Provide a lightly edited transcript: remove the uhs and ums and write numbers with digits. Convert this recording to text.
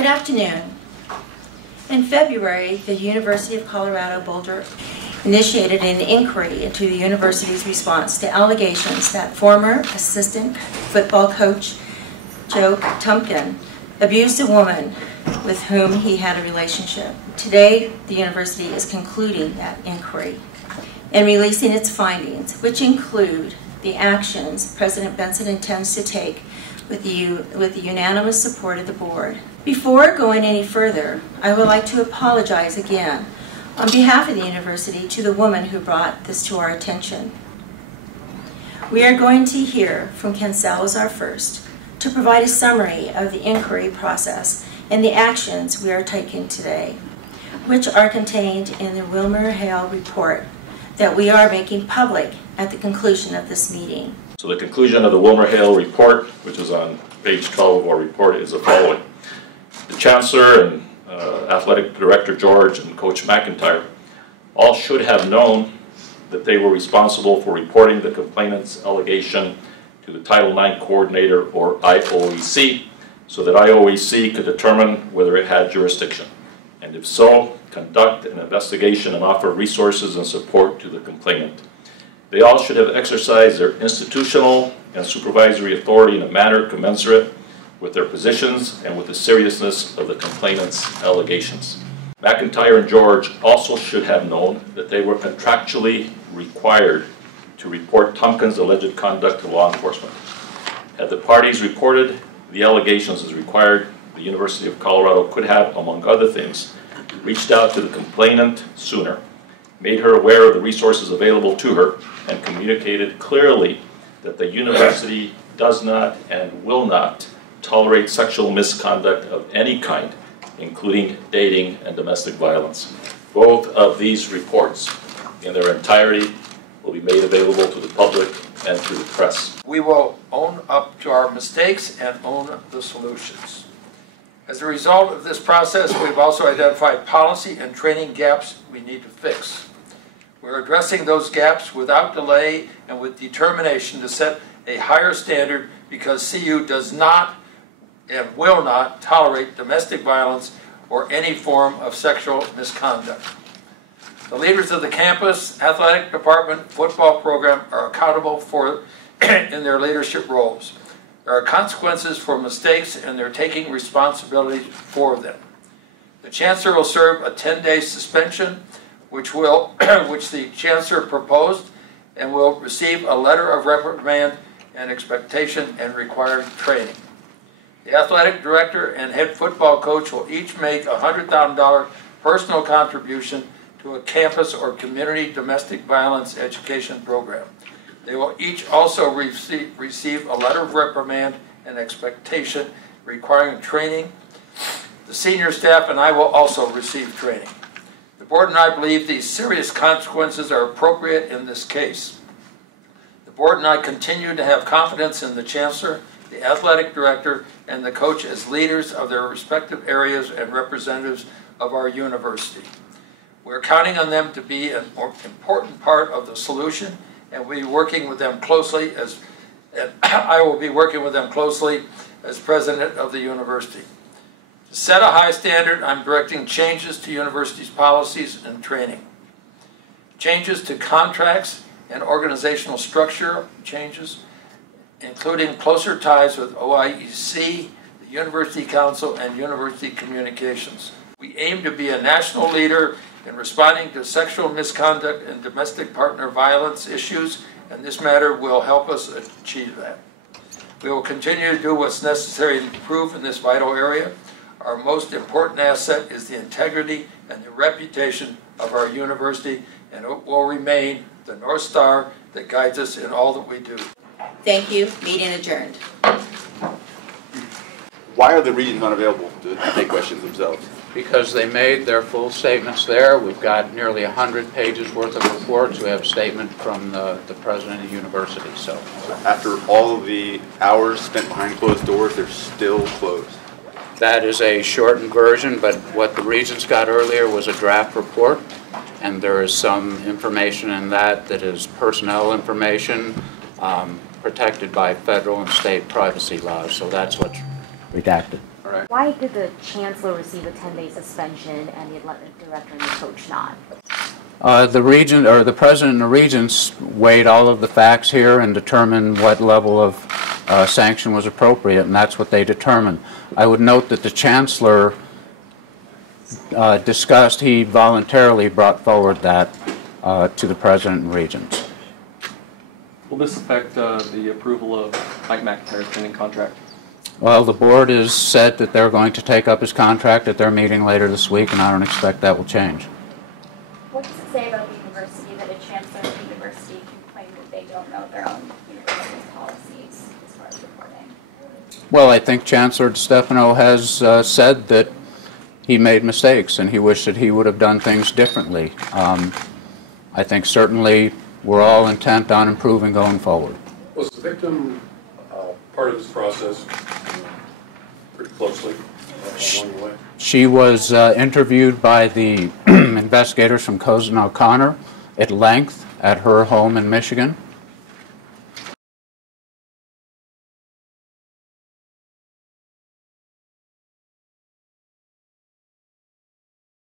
Good afternoon. In February, the University of Colorado Boulder initiated an inquiry into the university's response to allegations that former assistant football coach Joe Tumpkin abused a woman with whom he had a relationship. Today, the university is concluding that inquiry and releasing its findings, which include the actions President Benson intends to take with the unanimous support of the board. Before going any further, I would like to apologize again on behalf of the university to the woman who brought this to our attention. We are going to hear from Ken Salazar first to provide a summary of the inquiry process and the actions we are taking today, which are contained in the WilmerHale report that we are making public at the conclusion of this meeting. So the conclusion of the WilmerHale report, which is on page 12 of our report, is the following. The Chancellor and Athletic Director George and Coach McIntyre all should have known that they were responsible for reporting the complainant's allegation to the Title IX Coordinator, or IOEC, so that IOEC could determine whether it had jurisdiction, and if so, conduct an investigation and offer resources and support to the complainant. They all should have exercised their institutional and supervisory authority in a manner commensurate with their positions and with the seriousness of the complainant's allegations. McIntyre and George also should have known that they were contractually required to report Tumpkin's alleged conduct to law enforcement. Had the parties reported the allegations as required, the University of Colorado could have, among other things, reached out to the complainant sooner, made her aware of the resources available to her, and communicated clearly that the university does not and will not tolerate sexual misconduct of any kind, including dating and domestic violence. Both of these reports, in their entirety, will be made available to the public and to the press. We will own up to our mistakes and own the solutions. As a result of this process, we've also identified policy and training gaps we need to fix. We're addressing those gaps without delay and with determination to set a higher standard, because CU does not and will not tolerate domestic violence or any form of sexual misconduct. The leaders of the campus, athletic department, football program are accountable for in their leadership roles. There are consequences for mistakes, and they're taking responsibility for them. The Chancellor will serve a 10-day suspension, which the Chancellor proposed, and will receive a letter of reprimand and expectation and required training. The athletic director and head football coach will each make a $100,000 personal contribution to a campus or community domestic violence education program. They will each also receive a letter of reprimand and expectation requiring training. The senior staff and I will also receive training. The board and I believe these serious consequences are appropriate in this case. The board and I continue to have confidence in the Chancellor, the athletic director, and the coach as leaders of their respective areas and representatives of our university. We're counting on them to be an important part of the solution, and we'll be working with them closely I will be working with them closely as president of the university. To set a high standard, I'm directing changes to university's policies and training. Changes to contracts and organizational structure changes, including closer ties with OIEC, the University Council, and University Communications. We aim to be a national leader in responding to sexual misconduct and domestic partner violence issues, and this matter will help us achieve that. We will continue to do what's necessary to improve in this vital area. Our most important asset is the integrity and the reputation of our university, and it will remain the North Star that guides us in all that we do. Thank you. Meeting adjourned. Why are the regions not available to take questions themselves? Because they made their full statements there. We've got nearly 100 pages worth of reports. We have a statement from the president of the university. So after all of the hours spent behind closed doors, they're still closed. that is a shortened version, but what the regents got earlier was a draft report, and there is some information in that that is personnel information protected by federal and state privacy laws, so that's what's redacted. Why did the chancellor receive a 10-day suspension and the athletic director and the coach not? The regent, or the president and the regents, weighed all of the facts here and determined what level of sanction was appropriate, and that's what they determined. I would note that the chancellor discussed, he voluntarily brought forward that to the president and regents. Will this affect the approval of Mike McIntyre's pending contract? Well, the board has said that they're going to take up his contract at their meeting later this week, and I don't expect that will change. What does it say about the university that a chancellor of the university can claim that they don't know their own university's policies as far as reporting? Well, I think Chancellor DiStefano has said that he made mistakes and he wished that he would have done things differently. I think certainly we're all intent on improving going forward. Was the victim part of this process pretty closely along the way? She was interviewed by the investigators from Cozen O'Connor at length at her home in Michigan.